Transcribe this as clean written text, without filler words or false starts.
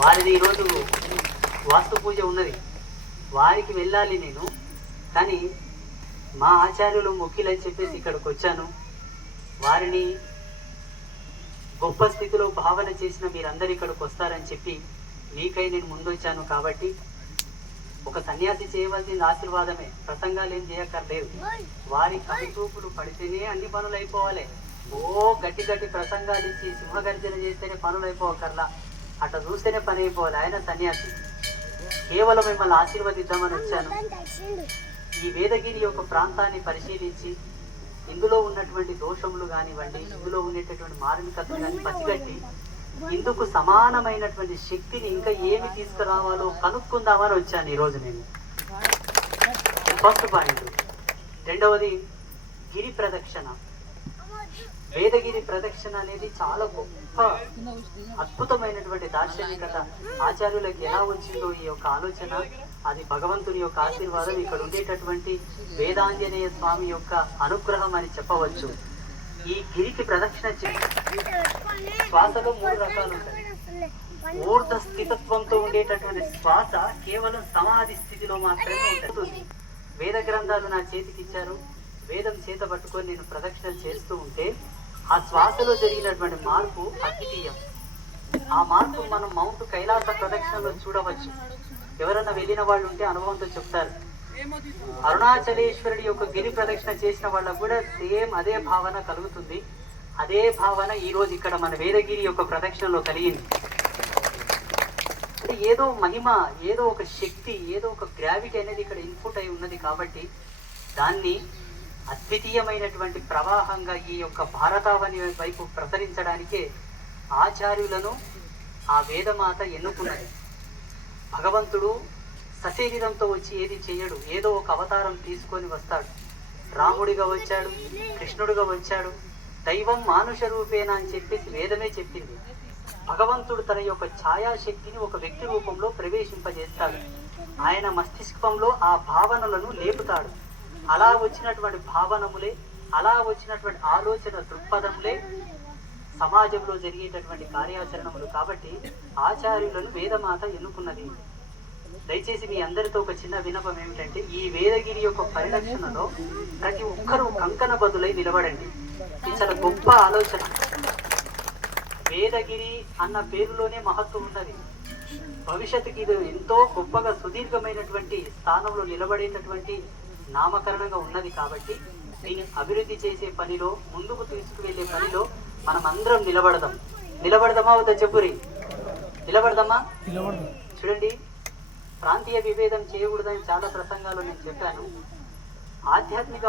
వారిది ఈరోజు వాస్తు పూజ ఉన్నది, వారికి వెళ్ళాలి నేను. కానీ మా ఆచార్యులు మొక్కిలని చెప్పేసి ఇక్కడికి వచ్చాను. వారిని గొప్ప స్థితిలో భావన చేసిన మీరందరూ ఇక్కడికి వస్తారని చెప్పి మీకై నేను ముందొచ్చాను. కాబట్టి ఒక సన్యాసి చేయవలసిన ఆశీర్వాదమే, ప్రసంగాలు ఏం చేయక్కర్లేదు. వారి కవితూపులు పడితేనే అన్ని పనులు అయిపోవాలి. ఓ గట్టి గట్టి ప్రసంగాలు ఇచ్చి సింహగర్జన చేస్తేనే పనులు అయిపోకర్లా, అట్లా చూస్తేనే పని అయిపోవాలి. ఆయన సన్యాసి. కేవలం మిమ్మల్ని ఆశీర్వదిద్దామని వచ్చాను. ఈ వేదగిరి యొక్క ప్రాంతాన్ని పరిశీలించి ఇందులో ఉన్నటువంటి దోషములు కానివ్వండి, ఇందులో ఉండేటటువంటి మార్మికతలు కానీ పసిగట్టి ఇందుకు సమానమైనటువంటి శక్తిని ఇంకా ఏమి తీసుకురావాలో కనుక్కుందామని వచ్చాను ఈరోజు నేను. First point. రెండవది గిరి ప్రదక్షిణ. వేదగిరి ప్రదక్షిణ అనేది చాలా గొప్ప అద్భుతమైనటువంటి దార్శనికత. ఆచార్యులకు ఎలా వచ్చిందో ఈ యొక్క ఆలోచన, అది భగవంతుని యొక్క ఆశీర్వాదం, ఇక్కడ ఉండేటటువంటి వేదాంజనేయ స్వామి యొక్క అనుగ్రహం అని చెప్పవచ్చు. ఈ గిరికి ప్రదక్షిణ శ్వాసలో 3 రకాలు ఉంటాయి. ఊర్ధ స్థితత్వంతో ఉండేటటువంటి శ్వాస కేవలం సమాధి స్థితిలో మాత్రమే ఉంటుంది. వేద గ్రంథాలు నా చేతికి ఇచ్చారు. వేదం చేత పట్టుకొని నేను ప్రదక్షిణ చేస్తూ ఉంటే ఆ శ్వాసలో జరిగినటువంటి మార్పు అద్వితీయం. ఆ మార్పు మనం మౌంట్ కైలాస ప్రదక్షిణలో చూడవచ్చు. ఎవరన్నా వెళ్ళిన వాళ్ళు ఉంటే అనుభవంతో చెప్తారు. అరుణాచలేశ్వరుడి యొక్క గిరి ప్రదక్షిణ చేసిన వాళ్ళకు కూడా సేమ్ అదే భావన కలుగుతుంది. అదే భావన ఈరోజు ఇక్కడ మన వేదగిరి యొక్క ప్రదక్షిణలో కలిగింది. అంటే ఏదో మహిమ, ఏదో ఒక శక్తి, ఏదో ఒక గ్రావిటీ అనేది ఇక్కడ ఇన్పుట్ అయి ఉన్నది. కాబట్టి దాన్ని అద్వితీయమైనటువంటి ప్రవాహంగా ఈ యొక్క భారతావని వైపు ప్రసరించడానికే ఆచార్యులను ఆ వేదమాత ఎన్నుకున్నది. భగవంతుడు సశరీరంతో వచ్చి ఏది చేయడు, ఏదో ఒక అవతారం తీసుకొని వస్తాడు. రాముడిగా వచ్చాడు, కృష్ణుడిగా వచ్చాడు. దైవం మానుష రూపేనా అని చెప్పేసి వేదమే చెప్పింది. భగవంతుడు తన యొక్క ఛాయాశక్తిని ఒక వ్యక్తి రూపంలో ప్రవేశింపజేస్తాడు. ఆయన మస్తిష్కంలో ఆ భావనలను లేపుతాడు. అలా వచ్చినటువంటి భావనములే, అలా వచ్చినటువంటి ఆలోచన దృక్పథములే సమాజంలో జరిగేటటువంటి కార్యాచరణములు. కాబట్టి ఆచార్యులను వేదమాత ఎన్నుకున్నది. దయచేసి మీ అందరితో ఒక చిన్న విన్నపం ఏమిటంటే, ఈ వేదగిరి యొక్క పరిరక్షణలో ప్రతి ఒక్కరూ కంకణ బదులై నిలబడండి. ఇది చాలా గొప్ప ఆలోచన. వేదగిరి అన్న పేరులోనే మహత్వం ఉన్నది. భవిష్యత్తుకి ఇది ఎంతో గొప్పగా సుదీర్ఘమైనటువంటి స్థానంలో నిలబడేటటువంటి నామకరణంగా ఉన్నది. కాబట్టి దీన్ని అభివృద్ధి చేసే పనిలో, ముందుకు తీసుకువెళ్ళే పనిలో మనం అందరం నిలబడదామా వద్ద చెప్పురి? నిలబడదామా? చూడండి, ప్రాంతీయ విభేదం చేయకూడదని చాలా ప్రసంగాలు నేను చెప్పాను. ఆధ్యాత్మిక